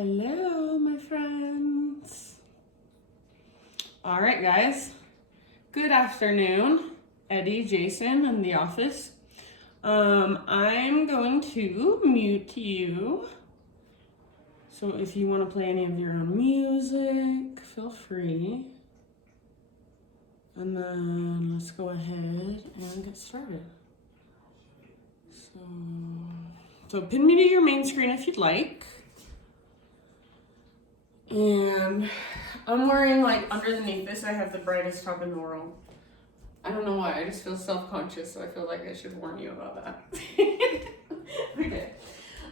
Hello, my friends. All right, guys. Good afternoon. Eddie, Jason, in the office. I'm going to mute you. So if you want to play any of your own music, feel free. And then let's go ahead and get started. So pin me to your main screen if you'd like. And I'm wearing, like, underneath this, I have the brightest top in the world. I don't know why, I just feel self-conscious, so I feel like I should warn you about that. Okay.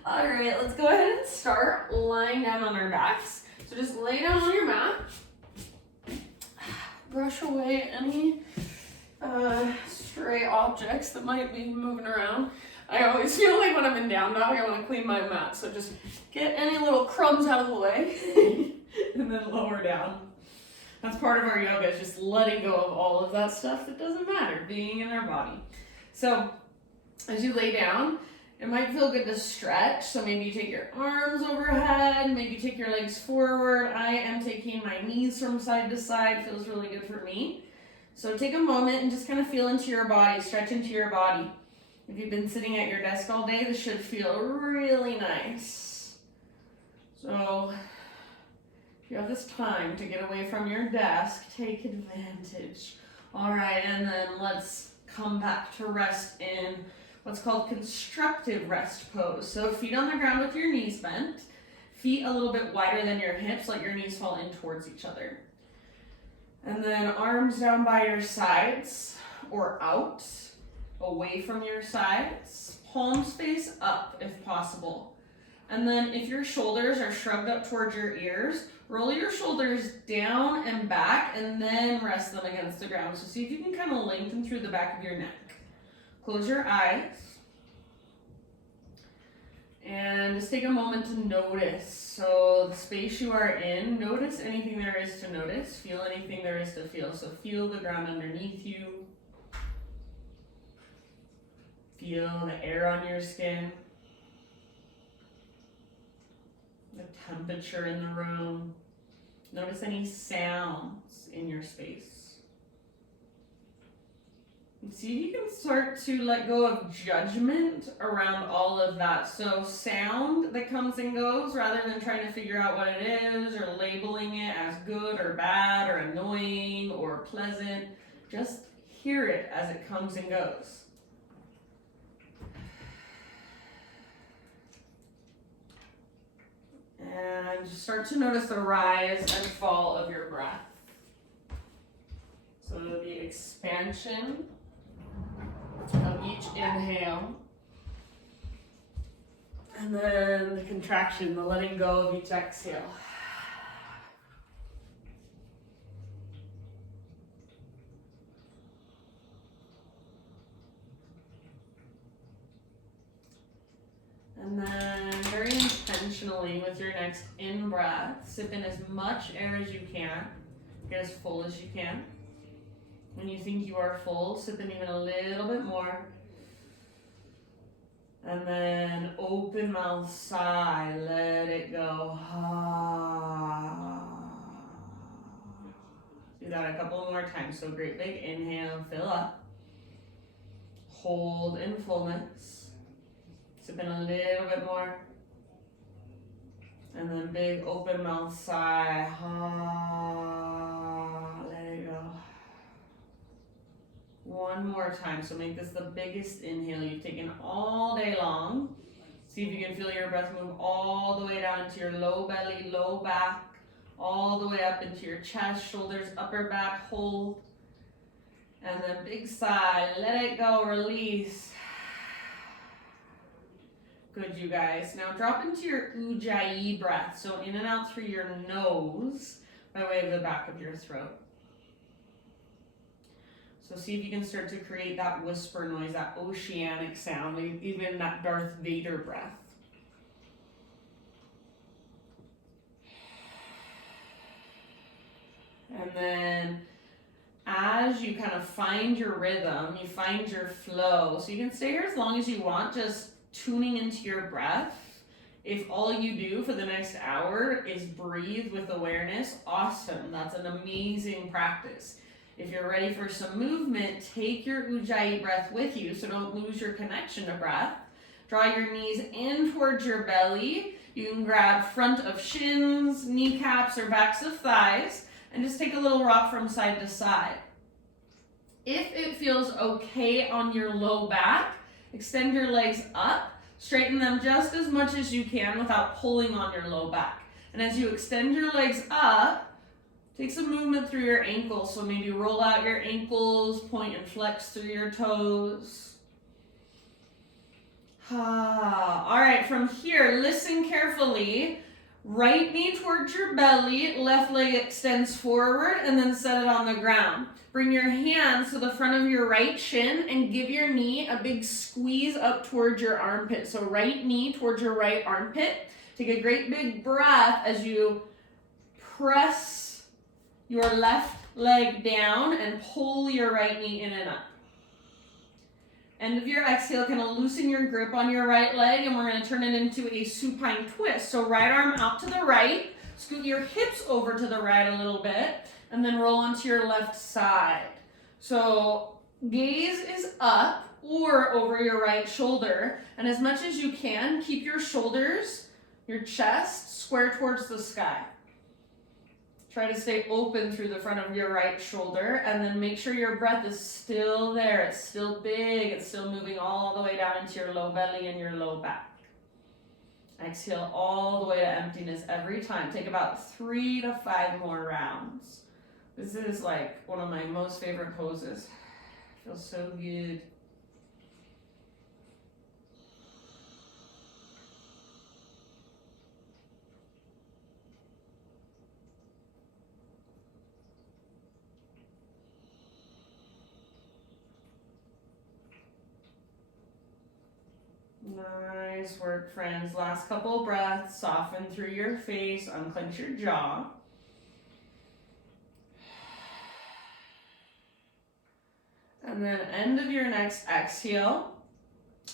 All right, let's go ahead and start lying down on our backs. So just lay down on your mat. Brush away any stray objects that might be moving around. I always feel like when I'm in down dog, I want to clean my mat. So just get any little crumbs out of the way and then lower down. That's part of our yoga, is just letting go of all of that stuff that doesn't matter, being in our body. So as you lay down, it might feel good to stretch. So maybe you take your arms overhead, maybe take your legs forward. I am taking my knees from side to side. Feels really good for me. So take a moment and just kind of feel into your body, stretch into your body. If you've been sitting at your desk all day, this should feel really nice. So if you have this time to get away from your desk, take advantage. All right, and then let's come back to rest in what's called constructive rest pose. So feet on the ground with your knees bent, feet a little bit wider than your hips, let your knees fall in towards each other. And then arms down by your sides or out, away from your sides, palms face up if possible. And then if your shoulders are shrugged up towards your ears, roll your shoulders down and back and then rest them against the ground. So see if you can kind of lengthen through the back of your neck. Close your eyes. And just take a moment to notice. So the space you are in, notice anything there is to notice. Feel anything there is to feel. So feel the ground underneath you. Feel the air on your skin. The temperature in the room. Notice any sounds in your space. And see if you can start to let go of judgment around all of that. So sound that comes and goes, rather than trying to figure out what it is or labeling it as good or bad or annoying or pleasant. Just hear it as it comes and goes. And just start to notice the rise and fall of your breath. So the expansion of each inhale. And then the contraction, the letting go of each exhale. And then very intentionally with your next in-breath, sip in as much air as you can. Get as full as you can. When you think you are full, sip in even a little bit more. And then open mouth, sigh, let it go. Do that a couple more times. So great big inhale, fill up. Hold in fullness. Sip in a little bit more. And then big open mouth sigh. Let it go. One more time. So make this the biggest inhale you've taken all day long. See if you can feel your breath move all the way down into your low belly, low back, all the way up into your chest, shoulders, upper back, hold. And then big sigh. Let it go. Release. Good, you guys. Now drop into your ujjayi breath. So in and out through your nose by way of the back of your throat. So see if you can start to create that whisper noise, that oceanic sound, even that Darth Vader breath. And then as you kind of find your rhythm, you find your flow. So you can stay here as long as you want, just tuning into your breath If all you do for the next hour is breathe with awareness, awesome. That's an amazing practice. If you're ready for some movement, take your Ujjayi breath with you, so don't lose your connection to breath. Draw your knees in towards your belly. You can grab front of shins, kneecaps, or backs of thighs, and just take a little rock from side to side. If it feels okay on your low back, extend your legs up. Straighten them just as much as you can without pulling on your low back. And as you extend your legs up, take some movement through your ankles. So maybe roll out your ankles, point and flex through your toes. All right, from here, listen carefully. Right knee towards your belly, left leg extends forward, and then set it on the ground. Bring your hands to the front of your right shin and give your knee a big squeeze up towards your armpit. So right knee towards your right armpit. Take a great big breath as you press your left leg down and pull your right knee in and up. End of your exhale, kind of loosen your grip on your right leg, and we're going to turn it into a supine twist. So right arm out to the right, scoot your hips over to the right a little bit, and then roll onto your left side. So gaze is up or over your right shoulder, and as much as you can, keep your shoulders, your chest square towards the sky. Try to stay open through the front of your right shoulder, and then make sure your breath is still there. It's still big. It's still moving all the way down into your low belly and your low back. Exhale all the way to emptiness every time. Take about 3 to 5 more rounds. This is like one of my most favorite poses. Feels so good. Nice work, friends. Last couple breaths. Soften through your face. Unclench your jaw. And then end of your next exhale.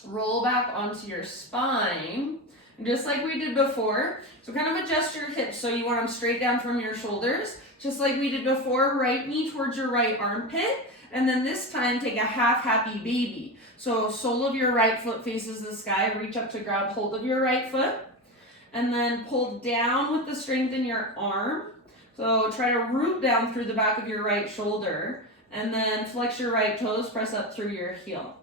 Roll back onto your spine. Just like we did before. So kind of adjust your hips so you want them straight down from your shoulders. Just like we did before. Right knee towards your right armpit. And then this time take a half happy baby. So sole of your right foot faces the sky. Reach up to grab hold of your right foot. And then pull down with the strength in your arm. So try to root down through the back of your right shoulder. And then flex your right toes, press up through your heel.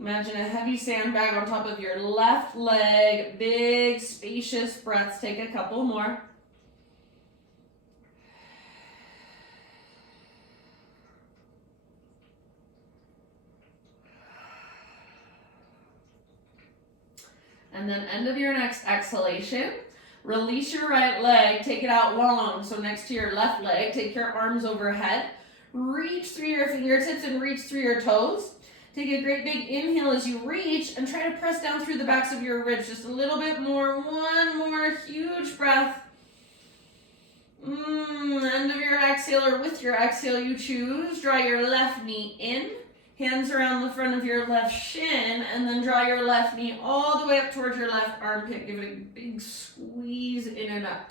Imagine a heavy sandbag on top of your left leg. Big, spacious breaths. Take a couple more. And then end of your next exhalation. Release your right leg, take it out long, so next to your left leg, take your arms overhead, reach through your fingertips and reach through your toes. Take a great big inhale as you reach and try to press down through the backs of your ribs just a little bit more. One more huge breath. End of your exhale, or with your exhale you choose, draw your left knee in. Hands around the front of your left shin, and then draw your left knee all the way up towards your left armpit. Give it a big squeeze in and up.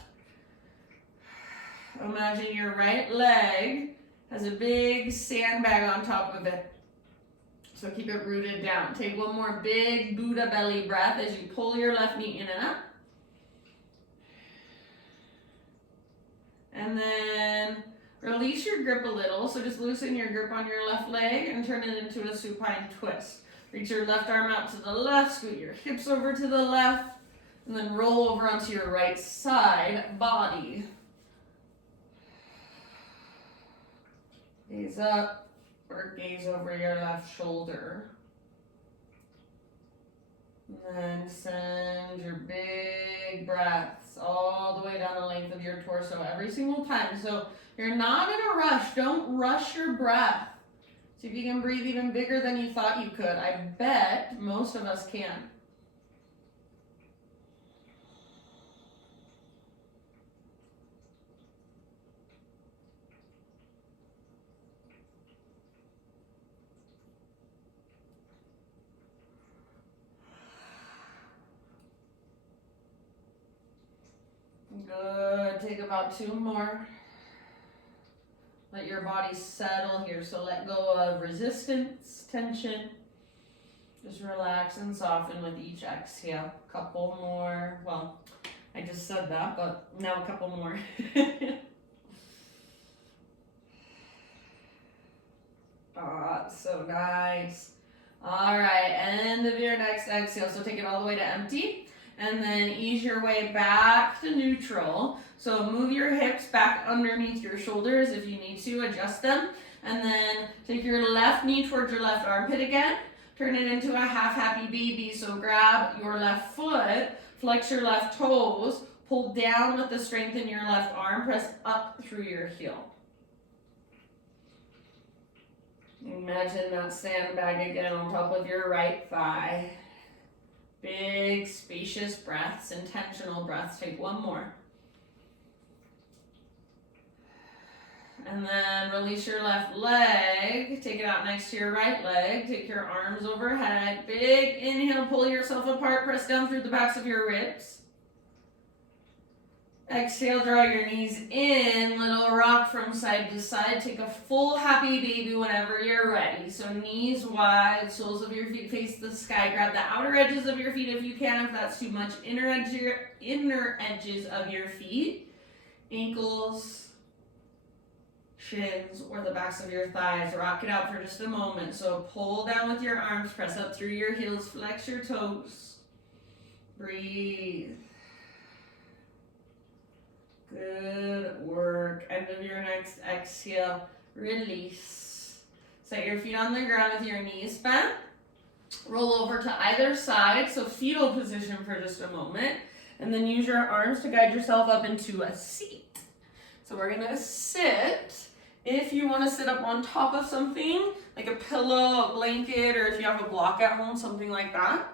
Imagine your right leg has a big sandbag on top of it. So keep it rooted down. Take one more big Buddha belly breath as you pull your left knee in and up. And then release your grip a little, so just loosen your grip on your left leg and turn it into a supine twist. Reach your left arm out to the left, scoot your hips over to the left, and then roll over onto your right side body. Gaze up or gaze over your left shoulder. And then send your big breaths all the way down the length of your torso every single time. So you're not in a rush. Don't rush your breath. See if you can breathe even bigger than you thought you could. I bet most of us can. Good. Take about 2 more. Let your body settle here. So let go of resistance, tension. Just relax and soften with each exhale. Couple more. Well, I just said that, but now a couple more. Oh, so nice. All right, end of your next exhale. So take it all the way to empty. And then ease your way back to neutral. So move your hips back underneath your shoulders if you need to, adjust them. And then take your left knee towards your left armpit again. Turn it into a half happy baby. So grab your left foot, flex your left toes, pull down with the strength in your left arm, press up through your heel. Imagine that sandbag again on top of your right thigh. Big, spacious breaths, intentional breaths. Take 1 more. And then release your left leg. Take it out next to your right leg. Take your arms overhead. Big inhale, pull yourself apart. Press down through the backs of your ribs. Exhale, draw your knees in. Little rock from side to side. Take a full happy baby whenever you're ready. So knees wide, soles of your feet face the sky. Grab the outer edges of your feet if you can. If that's too much, inner edges of your feet. Ankles, shins, or the backs of your thighs. Rock it out for just a moment. So pull down with your arms. Press up through your heels. Flex your toes. Breathe. Good work. End of your next exhale. Release. Set your feet on the ground with your knees bent. Roll over to either side, so fetal position for just a moment. And then use your arms to guide yourself up into a seat. So we're going to sit. If you want to sit up on top of something, like a pillow, a blanket, or if you have a block at home, something like that,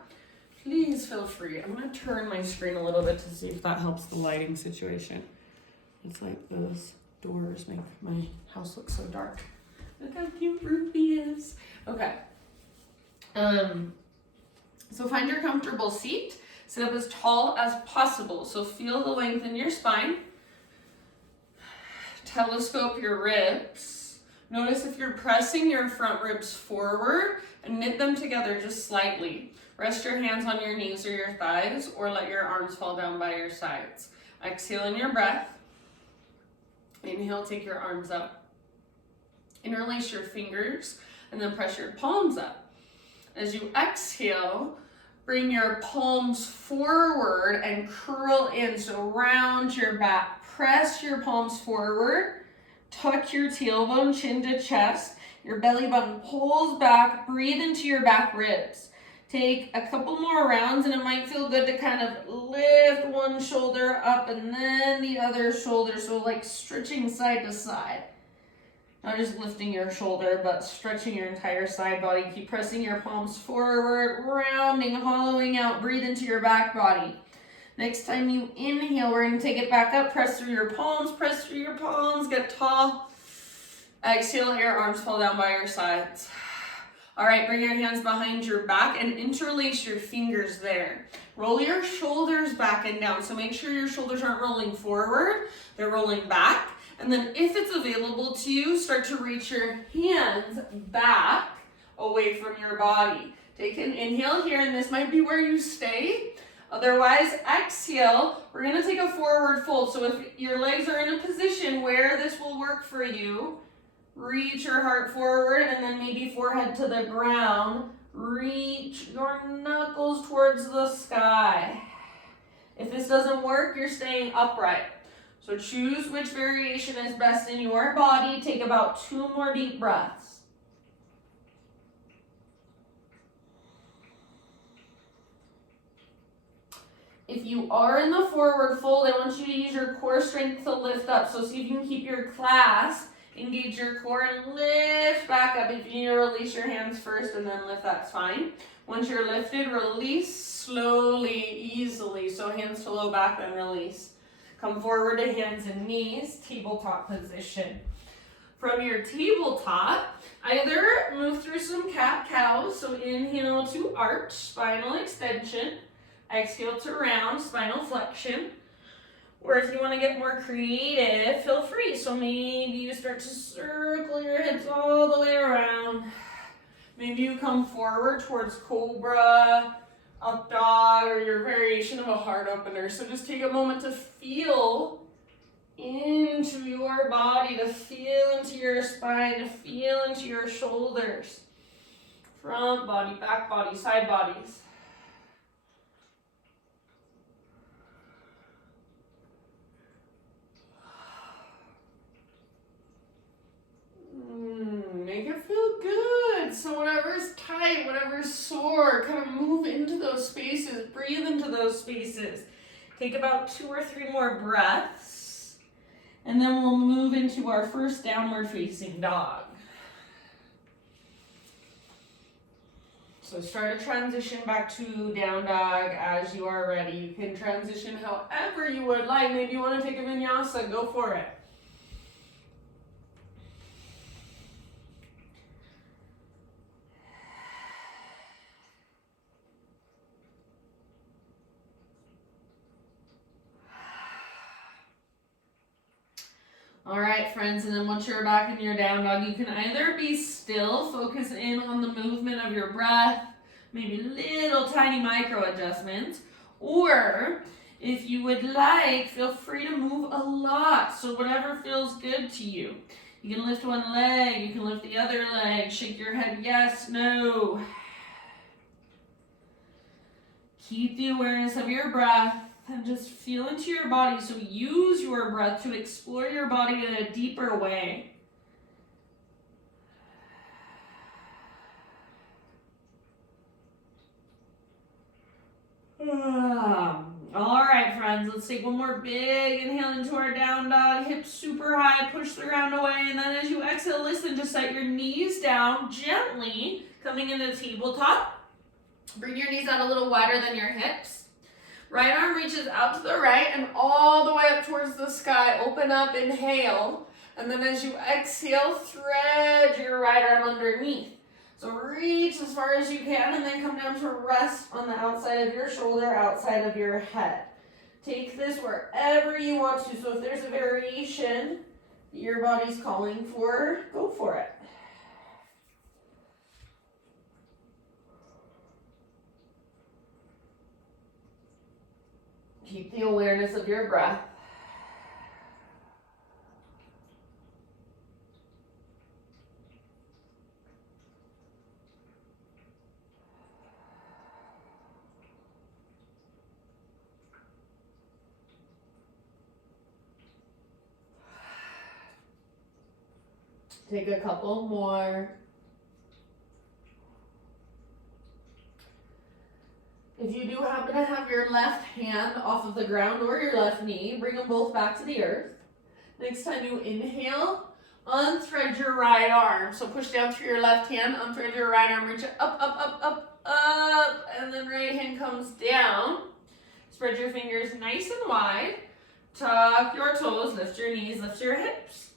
please feel free. I'm going to turn my screen a little bit to see if that helps the lighting situation. It's like those doors make my house look so dark. Look how cute Ruby is. Okay. So find your comfortable seat. Sit up as tall as possible. So feel the length in your spine. Telescope your ribs. Notice if you're pressing your front ribs forward and knit them together just slightly. Rest your hands on your knees or your thighs, or let your arms fall down by your sides. Exhale in your breath. Inhale, take your arms up. Interlace your fingers and then press your palms up. As you exhale, bring your palms forward and curl in. So round your back. Press your palms forward. Tuck your tailbone, chin to chest. Your belly button pulls back. Breathe into your back ribs. Take a couple more rounds, and it might feel good to kind of lift one shoulder up and then the other shoulder. So like stretching side to side. Not just lifting your shoulder, but stretching your entire side body. Keep pressing your palms forward, rounding, hollowing out. Breathe into your back body. Next time you inhale, we're going to take it back up. Press through your palms, get tall. Exhale, let your arms fall down by your sides. All right, bring your hands behind your back and interlace your fingers there. Roll your shoulders back and down. So make sure your shoulders aren't rolling forward, they're rolling back. And then if it's available to you, start to reach your hands back away from your body. Take an inhale here, and this might be where you stay. Otherwise, exhale. We're going to take a forward fold. So if your legs are in a position where this will work for you, reach your heart forward and then maybe forehead to the ground. Reach your knuckles towards the sky. If this doesn't work, you're staying upright. So choose which variation is best in your body. Take about 2 more deep breaths. If you are in the forward fold, I want you to use your core strength to lift up. So see if you can keep your clasp. Engage your core and lift back up. If you need to release your hands first and then lift, that's fine. Once you're lifted, release slowly, easily. So hands to low back, then release. Come forward to hands and knees, tabletop position. From your tabletop, either move through some cat-cows. So inhale to arch, spinal extension. Exhale to round, spinal flexion. Or if you want to get more creative, feel free. So maybe you start to circle your hips all the way around. Maybe you come forward towards cobra, up dog, or your variation of a heart opener. So just take a moment to feel into your body, to feel into your spine, to feel into your shoulders. Front body, back body, side bodies. Make it feel good. So whatever's tight, whatever's sore, kind of move into those spaces, breathe into those spaces. Take about 2 or 3 more breaths, and then we'll move into our first downward facing dog. So start a transition back to down dog as you are ready. You can transition however you would like. Maybe you want to take a vinyasa, go for it. All right, friends, and then once you're back in your down dog, you can either be still, focus in on the movement of your breath, maybe little tiny micro adjustments, or if you would like, feel free to move a lot, so whatever feels good to you. You can lift one leg, you can lift the other leg, shake your head yes, no. Keep the awareness of your breath. And just feel into your body. So use your breath to explore your body in a deeper way. All right, friends, let's take one more big inhale into our down dog. Hips super high, push the ground away. And then as you exhale, listen to set your knees down gently, coming into tabletop. Bring your knees out a little wider than your hips. Right arm reaches out to the right and all the way up towards the sky. Open up, inhale. And then as you exhale, thread your right arm underneath. So reach as far as you can and then come down to rest on the outside of your shoulder, outside of your head. Take this wherever you want to. So if there's a variation that your body's calling for, go for it. Keep the awareness of your breath. Take a couple more. If you do happen to have your left hand off of the ground or your left knee, bring them both back to the earth. Next time you inhale, unthread your right arm. So push down through your left hand, unthread your right arm, reach it up, up, up, up, up, and then right hand comes down. Spread your fingers nice and wide. Tuck your toes, lift your knees, lift your hips.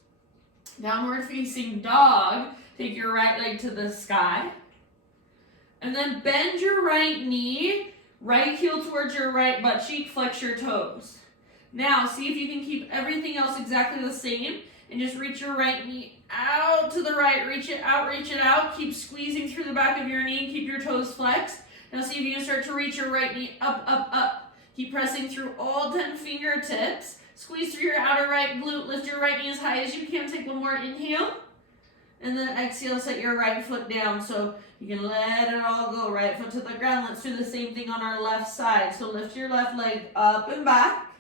Downward facing dog. Take your right leg to the sky. And then bend your right knee, right heel towards your right butt cheek, flex your toes. Now, see if you can keep everything else exactly the same and just reach your right knee out to the right. Reach it out. Keep squeezing through the back of your knee. Keep your toes flexed. Now see if you can start to reach your right knee up, up, up. Keep pressing through all 10 fingertips. Squeeze through your outer right glute. Lift your right knee as high as you can. Take one more inhale. And then exhale, set your right foot down. So you can let it all go. Right foot to the ground. Let's do the same thing on our left side. So lift your left leg up and back.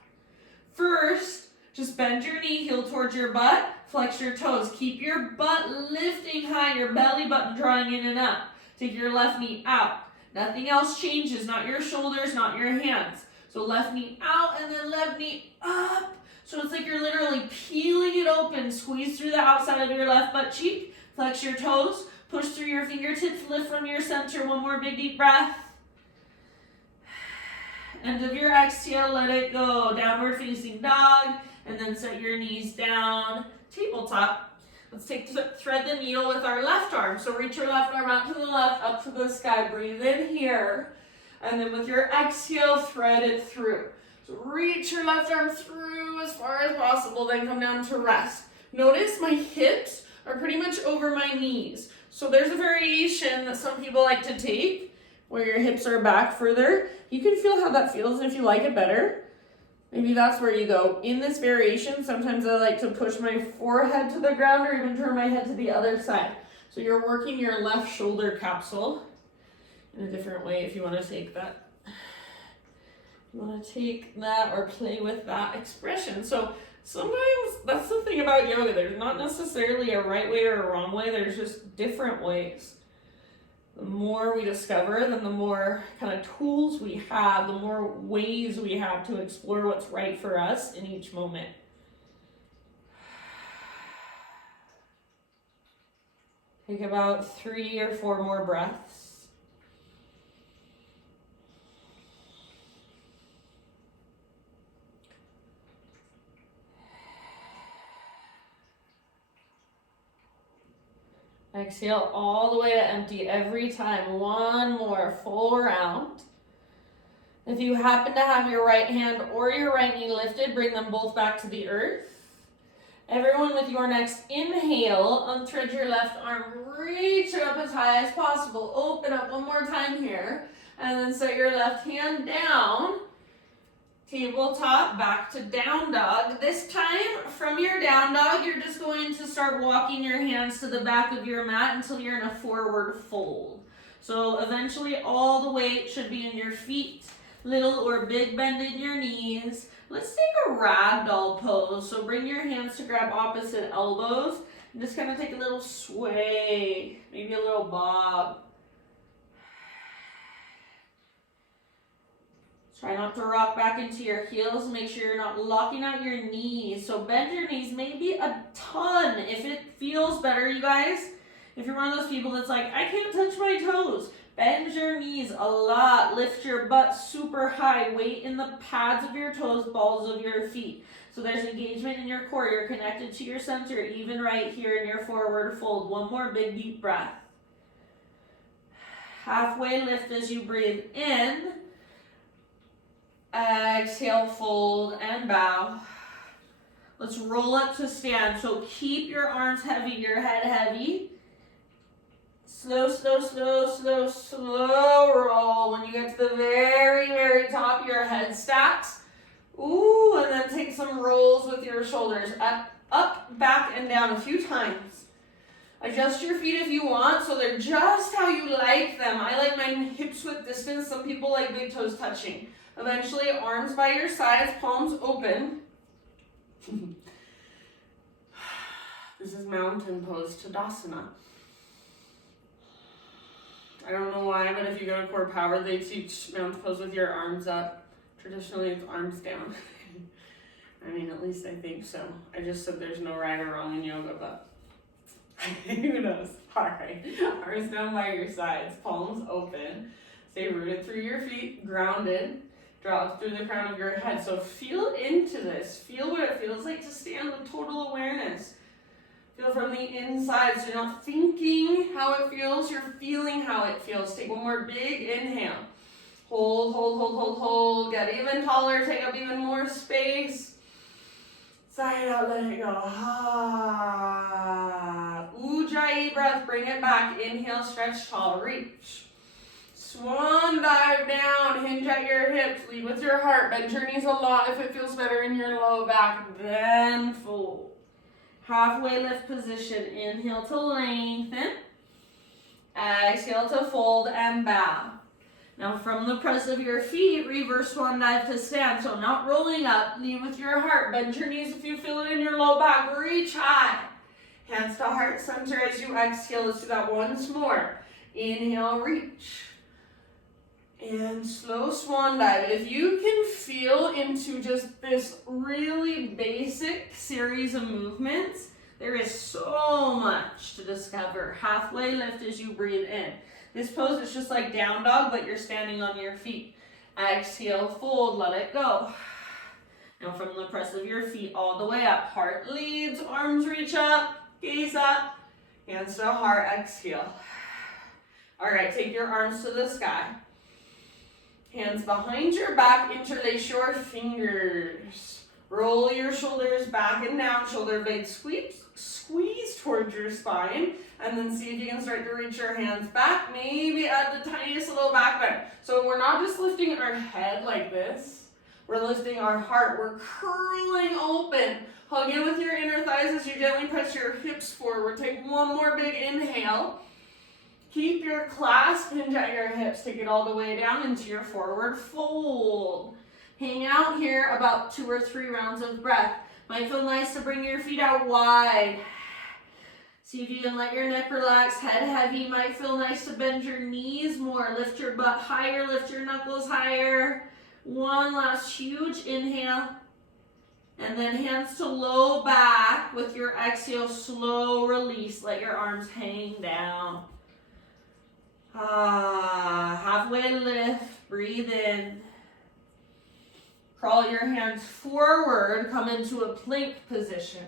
First, just bend your knee, heel towards your butt. Flex your toes. Keep your butt lifting high, your belly button drawing in and up. Take your left knee out. Nothing else changes, not your shoulders, not your hands. So left knee out and then left knee up. So it's like you're literally peeling it open. Squeeze through the outside of your left butt cheek. Flex your toes. Push through your fingertips. Lift from your center. One more big deep breath. End of your exhale, let it go. Downward facing dog. And then set your knees down. Tabletop. Let's thread the needle with our left arm. So reach your left arm out to the left, up to the sky. Breathe in here. And then with your exhale, thread it through. So reach your left arm through as far as possible, then come down to rest. Notice my hips are pretty much over my knees. So there's a variation that some people like to take where your hips are back further. You can feel how that feels, and if you like it better, maybe that's where you go. In this variation, sometimes I like to push my forehead to the ground or even turn my head to the other side. So you're working your left shoulder capsule in a different way if you want to take that. You want to take that or play with that expression. So sometimes that's the thing about yoga. There's not necessarily a right way or a wrong way. There's just different ways. The more we discover, then the more kind of tools we have, the more ways we have to explore what's right for us in each moment. Take about 3 or 4 more breaths. Exhale all the way to empty every time. 1 more full round. If you happen to have your right hand or your right knee lifted, bring them both back to the earth. Everyone, with your next inhale, unthread your left arm, reach it up as high as possible. Open up one more time here, and then set your left hand down. Tabletop, back to down dog. This time, from your down dog, you're just going to start walking your hands to the back of your mat until you're in a forward fold. So eventually all the weight should be in your feet, little or big bend in your knees. Let's take a ragdoll pose. So bring your hands to grab opposite elbows and just kind of take a little sway, maybe a little bob. Try not to rock back into your heels. Make sure you're not locking out your knees. So bend your knees maybe a ton if it feels better, you guys. If you're one of those people that's like, I can't touch my toes, bend your knees a lot. Lift your butt super high. Weight in the pads of your toes, balls of your feet. So there's engagement in your core. You're connected to your center, even right here in your forward fold. 1 more big deep breath. Halfway lift as you breathe in. Exhale, fold, and bow. Let's roll up to stand. So keep your arms heavy, your head heavy. Slow, slow, slow, slow, slow roll. When you get to the very, very top, your head stacks. Ooh, and then take some rolls with your shoulders. Up, back, and down a few times. Adjust your feet if you want, so they're just how you like them. I like my hips width distance. Some people like big toes touching. Eventually, arms by your sides, palms open. This is mountain pose, Tadasana. I don't know why, but if you go to Core Power, they teach mountain pose with your arms up. Traditionally, it's arms down. I mean, at least I think so. I just said there's no right or wrong in yoga, but who knows? All right, arms down by your sides, palms open. Stay rooted through your feet, grounded. Draw up through the crown of your head. So feel into this. Feel what it feels like to stand with total awareness. Feel from the inside. So you're not thinking how it feels, you're feeling how it feels. Take 1 more big inhale. Hold, hold, hold, hold, hold. Get even taller. Take up even more space. Sigh it out, let it go. Ah. Ujjayi breath. Bring it back. Inhale, stretch tall. Reach. Swan dive down, hinge at your hips, lead with your heart, bend your knees a lot if it feels better in your low back, then fold. Halfway lift position, inhale to lengthen, exhale to fold and bow. Now from the press of your feet, reverse swan dive to stand, so not rolling up, lead with your heart, bend your knees if you feel it in your low back, reach high. Hands to heart center as you exhale, let's do that once more. Inhale, reach. And slow swan dive. If you can feel into just this really basic series of movements, there is so much to discover. Halfway lift as you breathe in. This pose is just like down dog, but you're standing on your feet. Exhale, fold, let it go. Now from the press of your feet all the way up. Heart leads, arms reach up, gaze up, hands to heart, exhale. All right, take your arms to the sky. Hands behind your back, interlace your fingers. Roll your shoulders back and down, shoulder blades squeeze towards your spine, and then see if you can start to reach your hands back, maybe add the tiniest little back bend. So we're not just lifting our head like this, we're lifting our heart, we're curling open. Hug in with your inner thighs as you gently press your hips forward. Take one more big inhale. Keep your clasp, hinge at your hips, take it all the way down into your forward fold. Hang out here about 2 or 3 rounds of breath. Might feel nice to bring your feet out wide. See if you can let your neck relax, head heavy. Might feel nice to bend your knees more. Lift your butt higher, lift your knuckles higher. One last huge inhale. And then hands to low back with your exhale, slow release. Let your arms hang down. Halfway lift, breathe in. Crawl your hands forward, come into a plank position.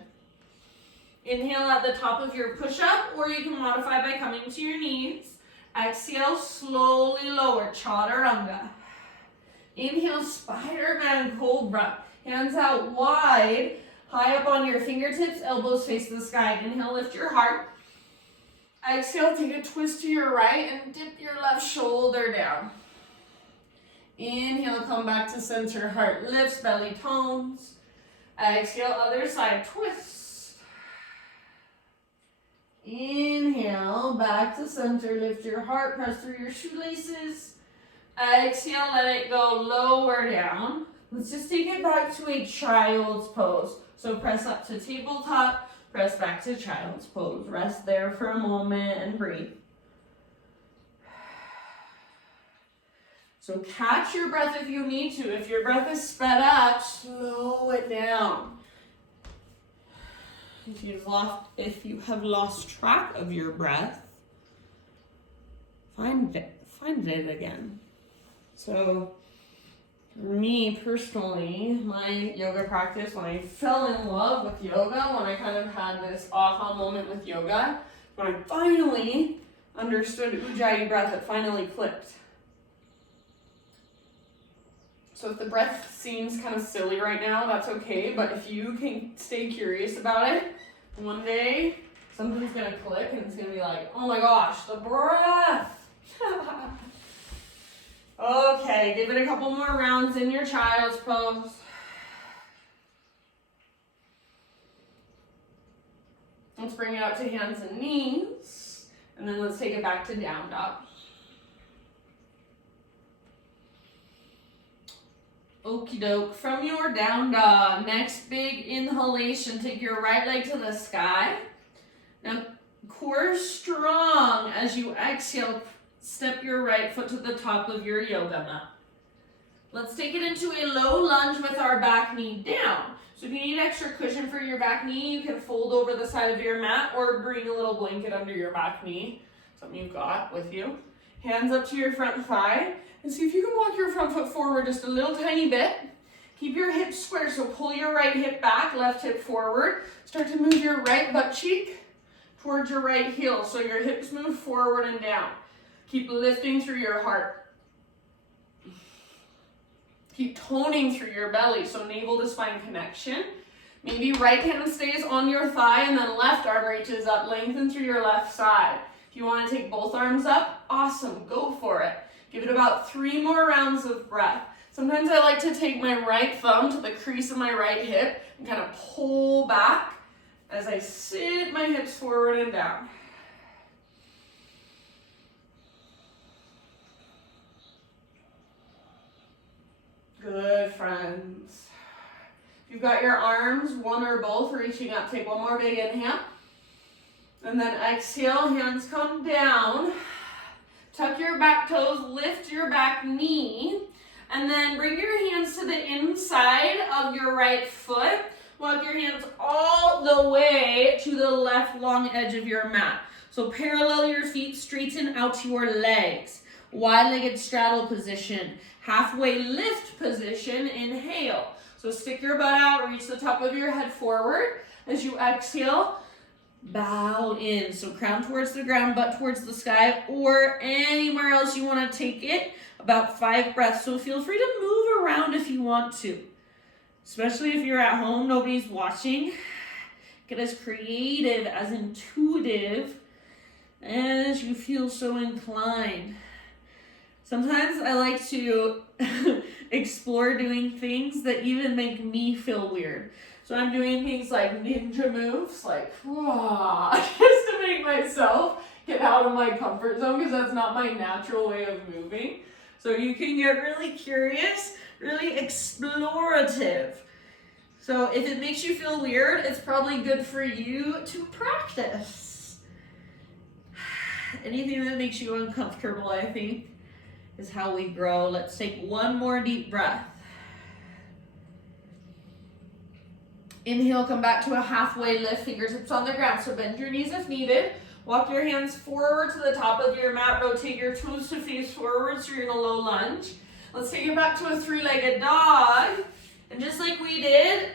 Inhale at the top of your push-up, or you can modify by coming to your knees. Exhale, slowly lower, chaturanga. Inhale, Spider-Man Cobra. Hands out wide, high up on your fingertips, elbows face the sky. Inhale, lift your heart. Exhale, take a twist to your right and dip your left shoulder down. Inhale, come back to center, heart lifts, belly tones. Exhale, other side, twist. Inhale, back to center, lift your heart, press through your shoelaces. Exhale, let it go lower down. Let's just take it back to a child's pose. So press up to tabletop, press back to child's pose. Rest there for a moment and breathe. So catch your breath if you need to. If your breath is sped up, slow it down. If you have lost track of your breath, find it again. So for me personally, my yoga practice, when I fell in love with yoga, when I kind of had this aha moment with yoga, when I finally understood Ujjayi breath, it finally clicked. So if the breath seems kind of silly right now, that's okay, but if you can stay curious about it, one day something's gonna click and it's gonna be like, oh my gosh, the breath. Okay, give it a couple more rounds in your child's pose. Let's bring it up to hands and knees, and then let's take it back to down dog. Okie doke, from your down dog, next big inhalation, take your right leg to the sky. Now, core strong as you exhale, step your right foot to the top of your yoga mat. Let's take it into a low lunge with our back knee down. So if you need extra cushion for your back knee, you can fold over the side of your mat or bring a little blanket under your back knee, something you've got with you. Hands up to your front thigh. And see if you can walk your front foot forward just a little tiny bit. Keep your hips square, so pull your right hip back, left hip forward. Start to move your right butt cheek towards your right heel, so your hips move forward and down. Keep lifting through your heart. Keep toning through your belly, so navel to spine connection. Maybe right hand stays on your thigh and then left arm reaches up. Lengthen through your left side. If you want to take both arms up, awesome, go for it. Give it about 3 more rounds of breath. Sometimes I like to take my right thumb to the crease of my right hip and kind of pull back as I sit my hips forward and down. Good, friends. If you've got your arms, one or both, reaching up, take one more big inhale. And then exhale, hands come down. Tuck your back toes, lift your back knee, and then bring your hands to the inside of your right foot. Walk your hands all the way to the left long edge of your mat. So parallel your feet, straighten out your legs. Wide-legged straddle position. Halfway lift position, inhale. So stick your butt out, reach the top of your head forward. As you exhale, bow in. So crown towards the ground, butt towards the sky, or anywhere else you want to take it. About 5 breaths. So feel free to move around if you want to. Especially if you're at home, nobody's watching. Get as creative, as intuitive as you feel so inclined. Sometimes I like to explore doing things that even make me feel weird. So I'm doing things like ninja moves, like just to make myself get out of my comfort zone, because that's not my natural way of moving. So you can get really curious, really explorative. So if it makes you feel weird, it's probably good for you to practice. Anything that makes you uncomfortable, I think, is how we grow. Let's take one more deep breath. Inhale, come back to a halfway lift, fingertips on the ground. So bend your knees if needed. Walk your hands forward to the top of your mat. Rotate your toes to face forward, so you're in a low lunge. Let's take it back to a 3-legged dog. And just like we did,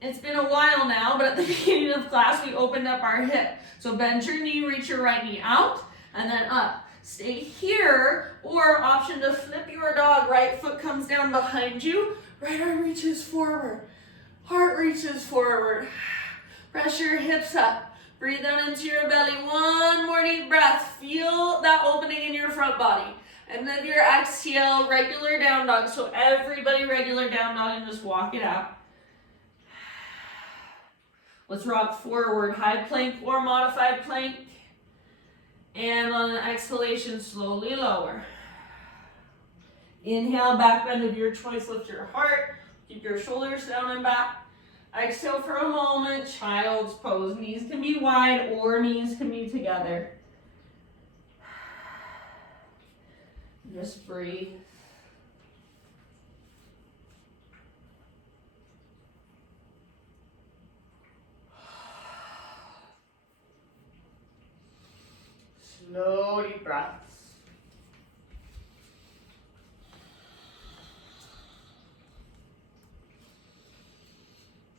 it's been a while now, but at the beginning of class, we opened up our hip. So bend your knee, reach your right knee out, and then up. Stay here, or option to flip your dog. Right foot comes down behind you. Right arm reaches forward. Heart reaches forward. Press your hips up. Breathe down into your belly. One more deep breath. Feel that opening in your front body. And then your exhale, regular down dog. So everybody regular down dog, and just walk it out. Let's rock forward, high plank or modified plank. And on an exhalation, slowly lower. Inhale, back bend of your choice, lift your heart. Keep your shoulders down and back. Exhale for a moment, child's pose. Knees can be wide or knees can be together. Just breathe. Slow deep breaths.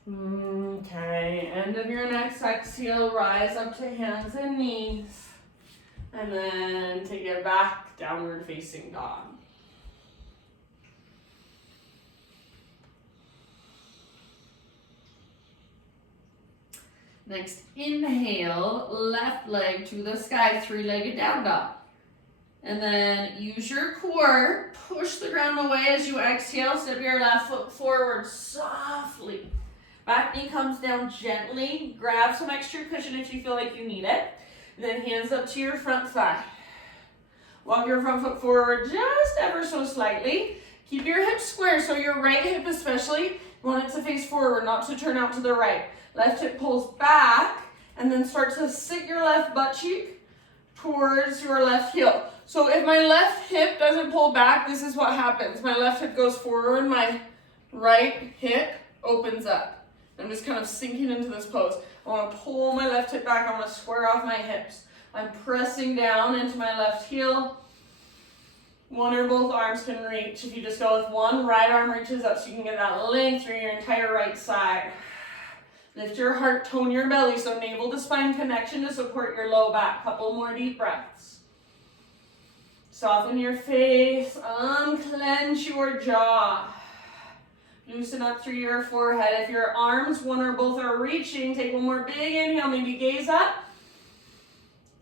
Okay, end of your next exhale, rise up to hands and knees. And then take it back, downward facing dog. Next, inhale, left leg to the sky, 3-legged down dog. And then use your core, push the ground away as you exhale, step your left foot forward softly. Back knee comes down gently, grab some extra cushion if you feel like you need it. And then hands up to your front thigh. Walk your front foot forward just ever so slightly. Keep your hips square, so your right hip especially, you want it to face forward, not to turn out to the right. Left hip pulls back, and then start to sit your left butt cheek towards your left heel. So if my left hip doesn't pull back, this is what happens. My left hip goes forward, my right hip opens up. I'm just kind of sinking into this pose. I want to pull my left hip back. I want to square off my hips. I'm pressing down into my left heel. One or both arms can reach. If you just go with one, right arm reaches up so you can get that length through your entire right side. Lift your heart, tone your belly, so navel to spine connection to support your low back. Couple more deep breaths. Soften your face, unclench your jaw. Loosen up through your forehead. If your arms, one or both, are reaching, take one more big inhale, maybe gaze up.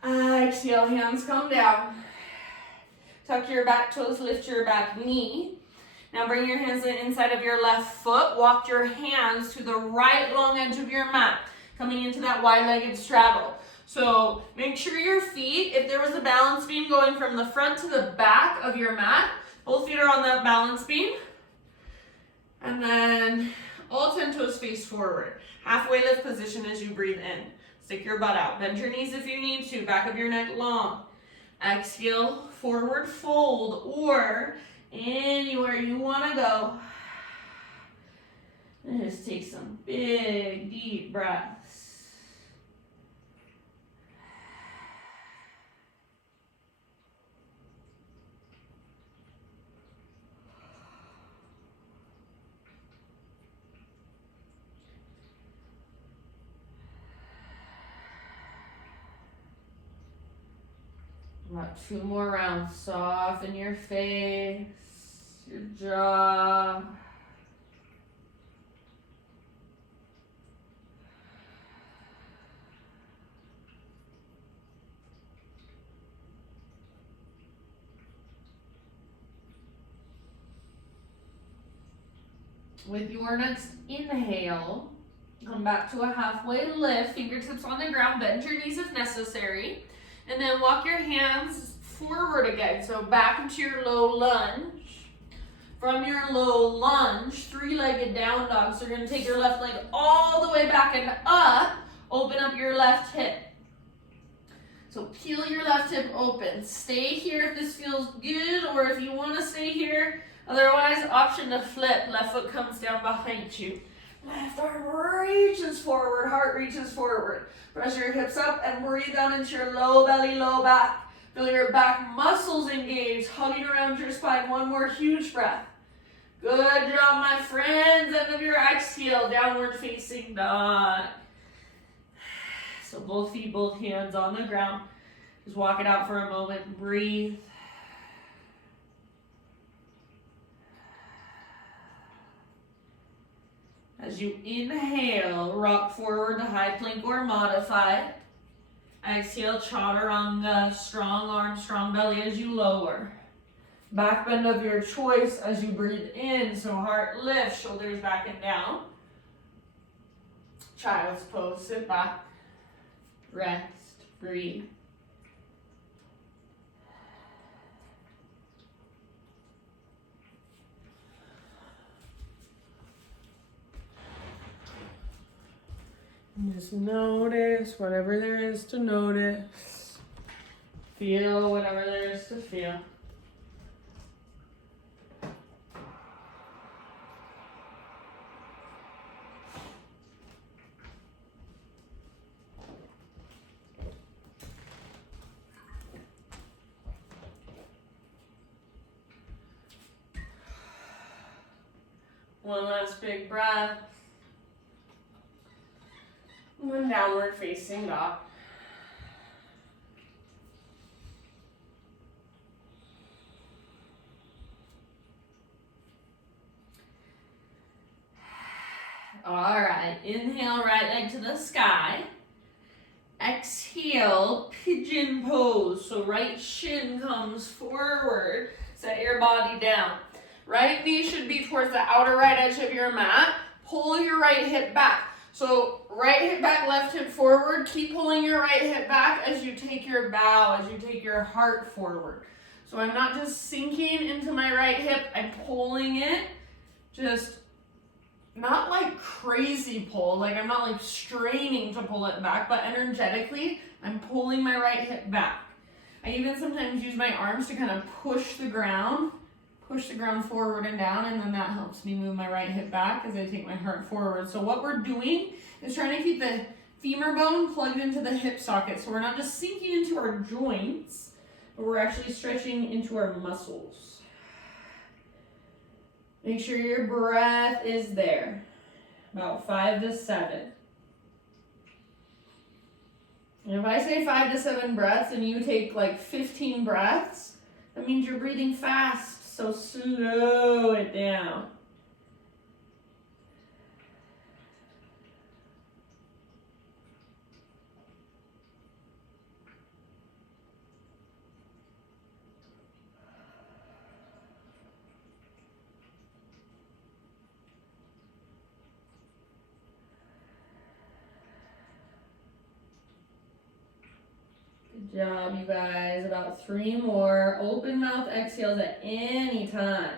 Exhale, hands come down. Tuck your back toes, lift your back knee. Now bring your hands to the inside of your left foot. Walk your hands to the right long edge of your mat, coming into that wide-legged straddle. So make sure your feet, if there was a balance beam going from the front to the back of your mat, both feet are on that balance beam. And then all 10 toes face forward. Halfway lift position as you breathe in. Stick your butt out. Bend your knees if you need to. Back of your neck long. Exhale, forward fold, or anywhere you want to go. And just take some big, deep breaths. About 2 more rounds. Soften your face, your jaw. With your next inhale, come back to a halfway lift, fingertips on the ground, bend your knees if necessary, and then walk your hands forward again. So back into your low lunge. From your low lunge, 3-legged down dog. So you're gonna take your left leg all the way back and up, open up your left hip. So peel your left hip open. Stay here if this feels good, or if you wanna stay here. Otherwise, option to flip. Left foot comes down behind you. Left arm reaches forward, heart reaches forward. Press your hips up and breathe down into your low belly, low back. Feel your back muscles engaged, hugging around your spine. One more huge breath. Good job, my friends. End of your exhale, downward facing dog. So both feet, both hands on the ground. Just walk it out for a moment. Breathe. As you inhale, rock forward to high plank or modified. Exhale, chaturanga, strong arm, strong belly as you lower. Back bend of your choice as you breathe in, so heart lifts, shoulders back and down. Child's pose, sit back, rest, breathe. Just notice whatever there is to notice. Feel whatever there is to feel. One last big breath. And then downward facing dog. All right, inhale, right leg to the sky. Exhale, pigeon pose. So right shin comes forward. Set your body down. Right knee should be towards the outer right edge of your mat. Pull your right hip back. So right hip back, left hip forward. Keep pulling your right hip back as you take your bow, as you take your heart forward. So I'm not just sinking into my right hip, I'm pulling it. Just not like crazy pull, like I'm not like straining to pull it back, but energetically, I'm pulling my right hip back. I even sometimes use my arms to kind of push the ground forward and down, and then that helps me move my right hip back as I take my heart forward. So what we're doing is trying to keep the femur bone plugged into the hip socket. So we're not just sinking into our joints, but we're actually stretching into our muscles. Make sure your breath is there. About 5 to 7. And if I say 5 to 7 breaths and you take like 15 breaths, that means you're breathing fast. So slow it down. Good job, you guys. About 3 more. Open mouth exhales at any time.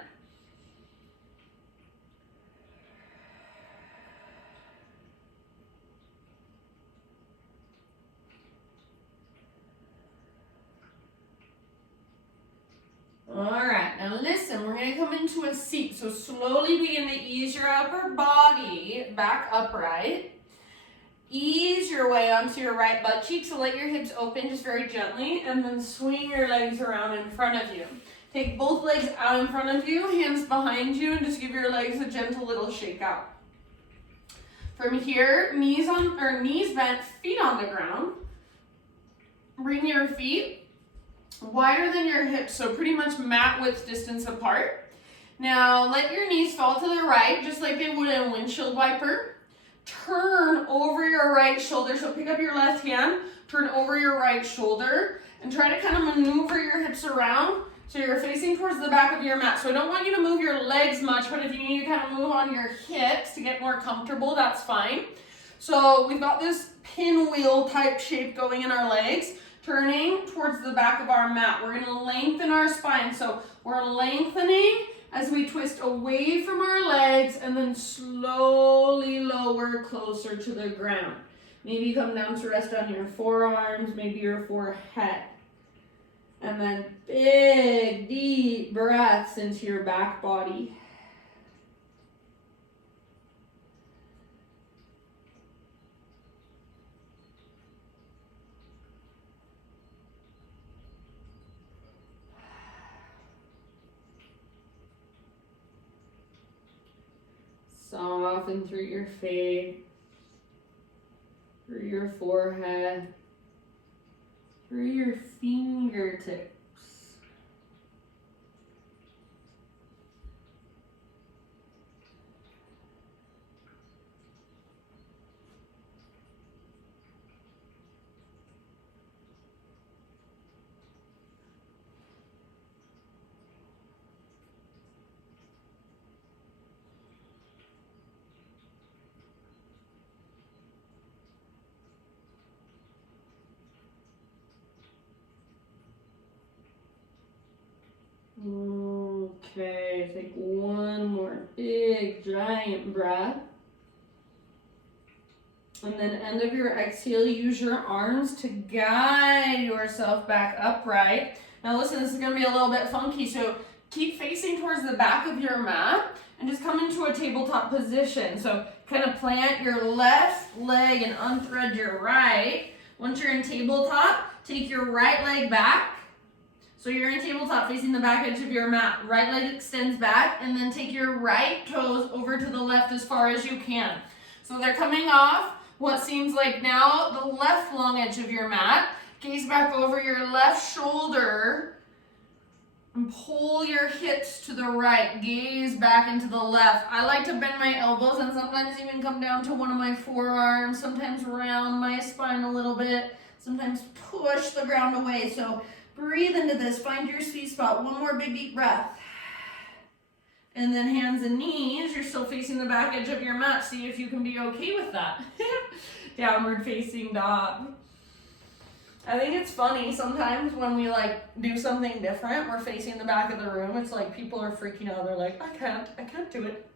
All right, now listen, we're gonna come into a seat. So slowly begin to ease your upper body back upright. Ease your way onto your right butt cheek, so let your hips open just very gently, and then swing your legs around in front of you. Take both legs out in front of you, hands behind you, and just give your legs a gentle little shake out. From here, knees bent, feet on the ground. Bring your feet wider than your hips, so pretty much mat width distance apart. Now let your knees fall to the right, just like they would in a windshield wiper. Turn over your right shoulder, so pick up your left hand, turn over your right shoulder, and try to kind of maneuver your hips around so you're facing towards the back of your mat. So I don't want you to move your legs much, but if you need to kind of move on your hips to get more comfortable, that's fine. So we've got this pinwheel type shape going in our legs, turning towards the back of our mat. We're gonna lengthen our spine. So we're lengthening as we twist away from our legs and then slowly lower closer to the ground. Maybe come down to rest on your forearms, maybe your forehead. And then big, deep breaths into your back body. Soften through your face, through your forehead, through your fingertips. Okay, take one more big giant breath. And then end of your exhale, use your arms to guide yourself back upright. Now listen, this is gonna be a little bit funky, so keep facing towards the back of your mat and just come into a tabletop position. So kind of plant your left leg and unthread your right. Once you're in tabletop, take your right leg back. So you're in tabletop facing the back edge of your mat. Right leg extends back, and then take your right toes over to the left as far as you can. So they're coming off what seems like now the left long edge of your mat. Gaze back over your left shoulder and pull your hips to the right. Gaze back into the left. I like to bend my elbows and sometimes even come down to one of my forearms, sometimes round my spine a little bit, sometimes push the ground away. So breathe into this, find your sweet spot. One more big deep breath. And then hands and knees, you're still facing the back edge of your mat. See if you can be okay with that. Downward facing dog. I think it's funny sometimes when we do something different, we're facing the back of the room. It's like people are freaking out. They're like, I can't do it.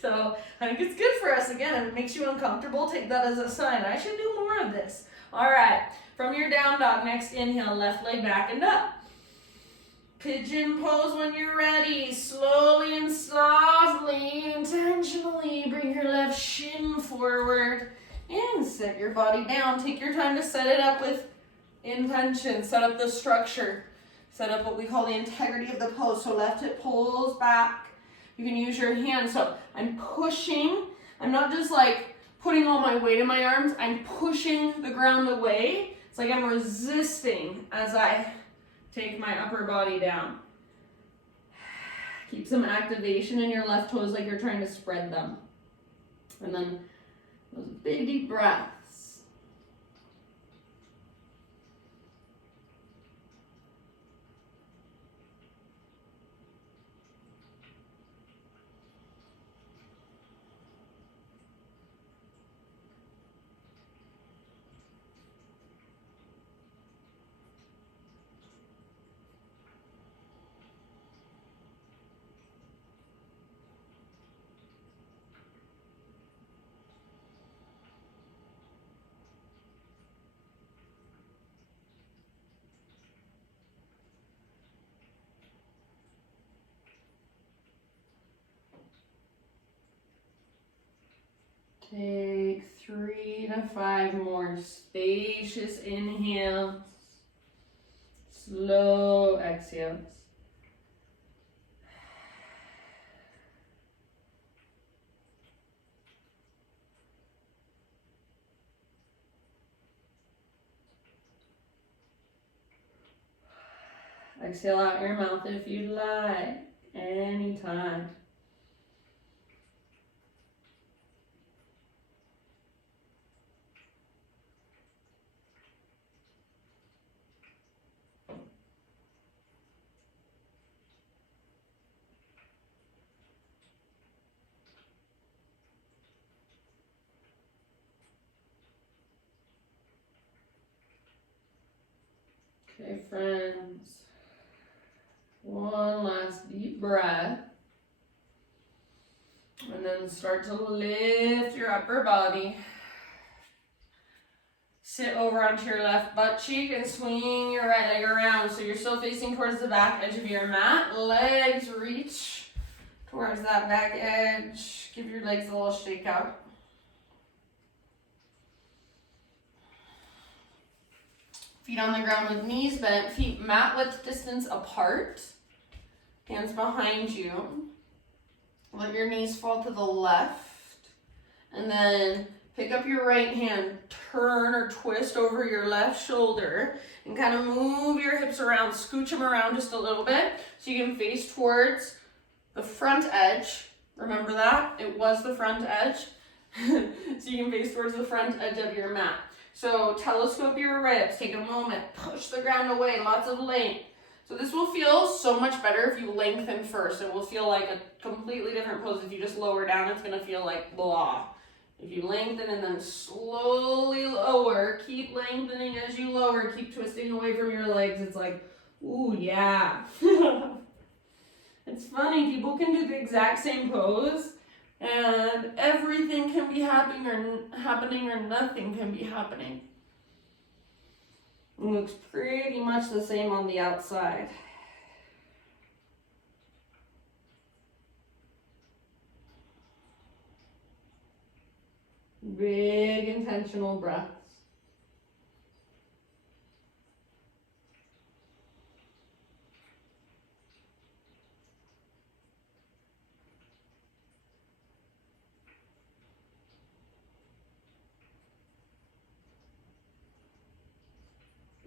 So I think it's good for us. Again, if it makes you uncomfortable, take that as a sign. I should do more of this. All right, from your down dog, next inhale, left leg back and up. Pigeon pose when you're ready. Slowly and softly, intentionally bring your left shin forward and set your body down. Take your time to set it up with intention. Set up the structure. Set up what we call the integrity of the pose. So left hip pulls back. You can use your hands. So I'm pushing. I'm not just putting all my weight in my arms. I'm pushing the ground away. It's like I'm resisting as I take my upper body down. Keep some activation in your left toes like you're trying to spread them. And then those big deep breaths. Take 3 to 5 more spacious inhales, slow exhales. Exhale out your mouth if you'd like, anytime. Okay, friends. One last deep breath. And then start to lift your upper body. Sit over onto your left butt cheek and swing your right leg around. So you're still facing towards the back edge of your mat. Legs reach towards that back edge. Give your legs a little shake out. Feet on the ground with knees bent, feet mat width distance apart. Hands behind you. Let your knees fall to the left. And then pick up your right hand, turn or twist over your left shoulder, and kind of move your hips around, scooch them around just a little bit so you can face towards the front edge. Remember that? It was the front edge. So you can face towards the front edge of your mat. So telescope your ribs, take a moment, push the ground away, lots of length. So this will feel so much better if you lengthen first. It will feel like a completely different pose. If you just lower down, it's gonna feel like blah. If you lengthen and then slowly lower, keep lengthening as you lower, keep twisting away from your legs. It's like, ooh, yeah. It's funny, people can do the exact same pose and everything can be happening or nothing can be happening. It looks pretty much the same on the outside. Big intentional breaths.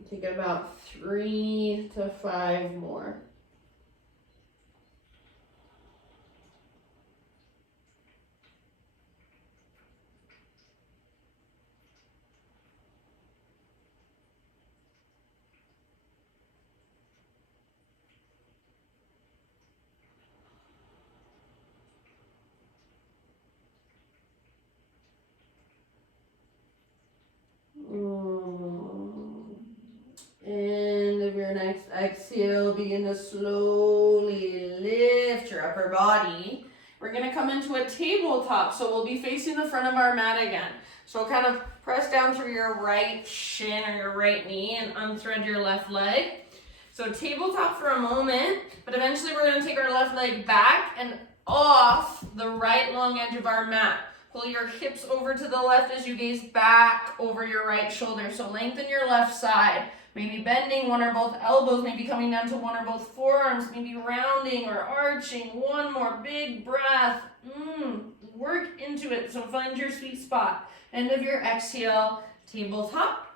Take about 3 to 5 more. End of your next exhale, begin to slowly lift your upper body. We're gonna come into a tabletop, so we'll be facing the front of our mat again. So kind of press down through your right shin or your right knee and unthread your left leg. So tabletop for a moment, but eventually we're gonna take our left leg back and off the right long edge of our mat. Pull your hips over to the left as you gaze back over your right shoulder. So lengthen your left side. Maybe bending one or both elbows, maybe coming down to one or both forearms, maybe rounding or arching. One more big breath. Work into it. So find your sweet spot. End of your exhale, tabletop.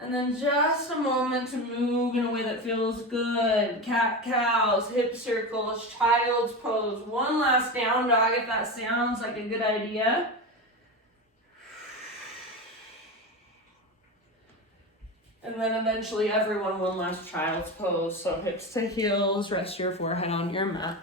And then just a moment to move in a way that feels good. Cat-cows, hip circles, child's pose. One last down dog if that sounds like a good idea. And then eventually everyone one last child's pose. So hips to heels, rest your forehead on your mat.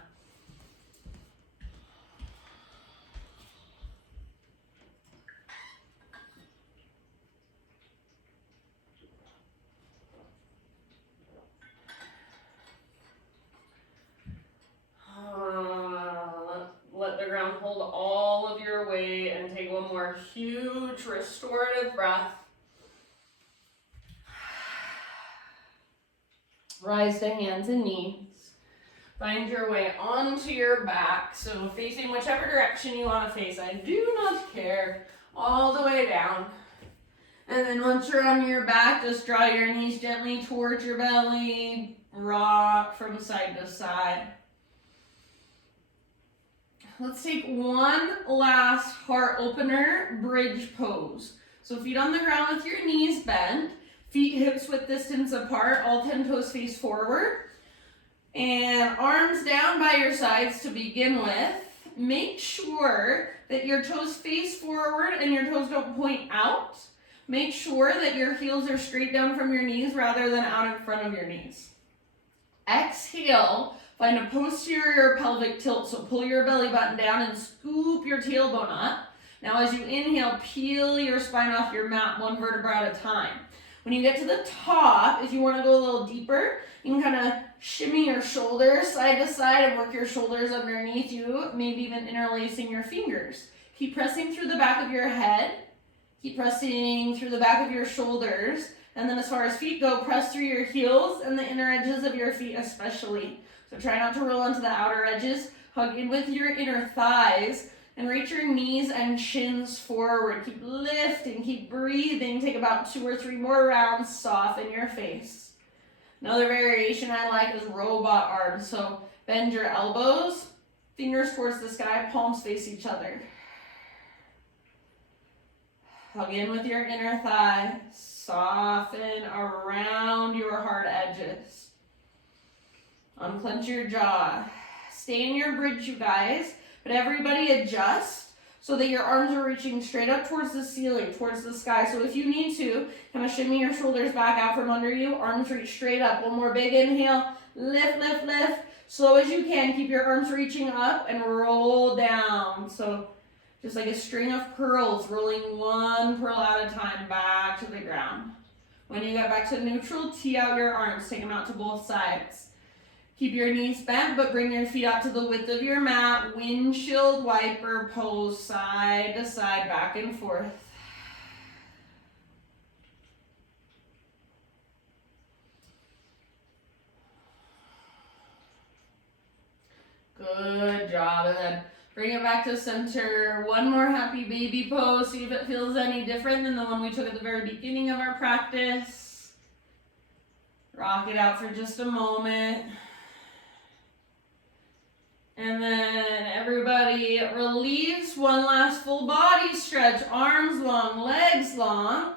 Let the ground hold all of your weight and take one more huge restorative breath. Rise to hands and knees. Find your way onto your back. So facing whichever direction you want to face. I do not care. All the way down. And then once you're on your back, just draw your knees gently towards your belly. Rock from side to side. Let's take one last heart opener, bridge pose. So feet on the ground with your knees bent. Feet hips width distance apart, all 10 toes face forward. And arms down by your sides to begin with. Make sure that your toes face forward and your toes don't point out. Make sure that your heels are straight down from your knees rather than out in front of your knees. Exhale, find a posterior pelvic tilt, so pull your belly button down and scoop your tailbone up. Now as you inhale, peel your spine off your mat one vertebra at a time. When you get to the top, if you want to go a little deeper, you can kind of shimmy your shoulders side to side and work your shoulders underneath you, maybe even interlacing your fingers. Keep pressing through the back of your head. Keep pressing through the back of your shoulders. And then as far as feet go, press through your heels and the inner edges of your feet especially. So try not to roll onto the outer edges. Hug in with your inner thighs and reach your knees and shins forward. Keep lifting, keep breathing. Take about 2 or 3 more rounds. Soften your face. Another variation I like is robot arms. So bend your elbows, fingers towards the sky, palms face each other. Hug in with your inner thigh. Soften around your hard edges. Unclench your jaw. Stay in your bridge, you guys, but everybody adjust so that your arms are reaching straight up towards the ceiling, towards the sky. So if you need to, kind of shimmy your shoulders back out from under you. Arms reach straight up. One more big inhale. Lift, lift, lift. Slow as you can. Keep your arms reaching up and roll down. So just like a string of pearls, rolling one pearl at a time back to the ground. When you get back to neutral, tee out your arms. Take them out to both sides. Keep your knees bent, but bring your feet out to the width of your mat. Windshield wiper pose, side to side, back and forth. Good job. And then bring it back to center. One more happy baby pose. See if it feels any different than the one we took at the very beginning of our practice. Rock it out for just a moment. And then everybody release. One last full body stretch. Arms long, legs long.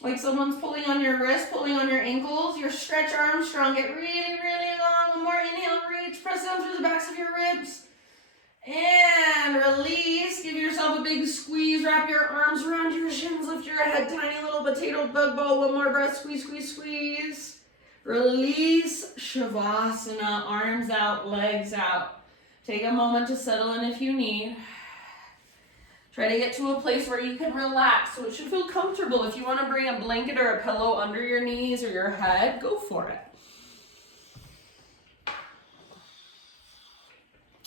Like someone's pulling on your wrist, pulling on your ankles. Your stretch arms strong. Get really, really long. One more inhale, reach. Press down through the backs of your ribs. And release. Give yourself a big squeeze. Wrap your arms around your shins. Lift your head. Tiny little potato bug ball. One more breath. Squeeze, squeeze, squeeze. Release. Shavasana. Arms out, legs out. Take a moment to settle in if you need. Try to get to a place where you can relax, so it should feel comfortable. If you want to bring a blanket or a pillow under your knees or your head, go for it.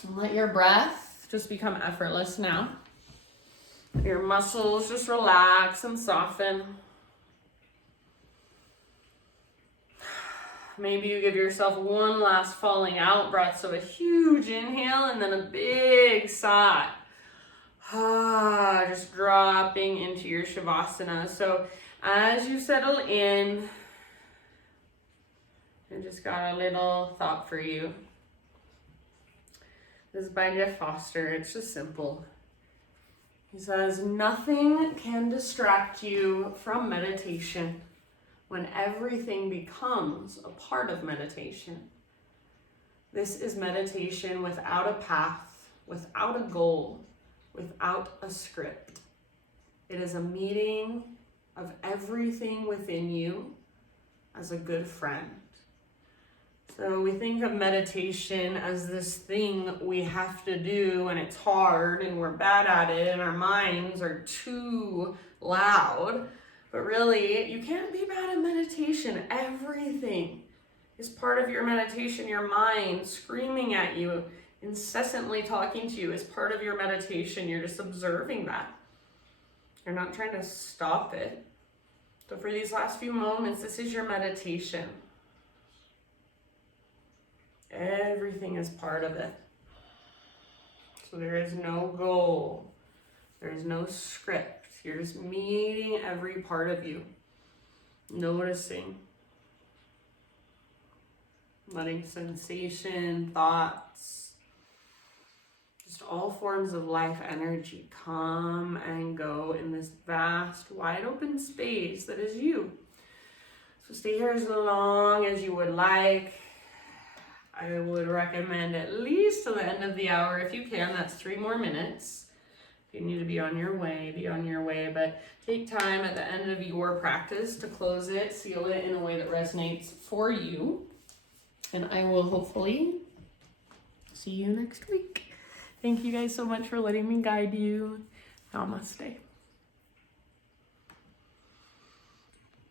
And let your breath just become effortless now. Let your muscles just relax and soften. Maybe you give yourself one last falling out breath, so a huge inhale and then a big sigh. Just dropping into your Shavasana. So as you settle in, I just got a little thought for you. This is by Jeff Foster. It's just simple. He says, nothing can distract you from meditation when everything becomes a part of meditation. This is meditation without a path, without a goal, without a script. It is a meeting of everything within you as a good friend. So we think of meditation as this thing we have to do, and it's hard and we're bad at it and our minds are too loud. But really, you can't be bad at meditation. Everything is part of your meditation. Your mind screaming at you, incessantly talking to you is part of your meditation. You're just observing that. You're not trying to stop it. So for these last few moments, this is your meditation. Everything is part of it. So there is no goal. There is no script. You're just meeting every part of you. Noticing. Letting sensation, thoughts, just all forms of life energy come and go in this vast, wide open space that is you. So stay here as long as you would like. I would recommend at least to the end of the hour if you can. That's 3 more minutes. If you need to be on your way, be on your way. But take time at the end of your practice to close it, seal it in a way that resonates for you. And I will hopefully see you next week. Thank you guys so much for letting me guide you. Namaste.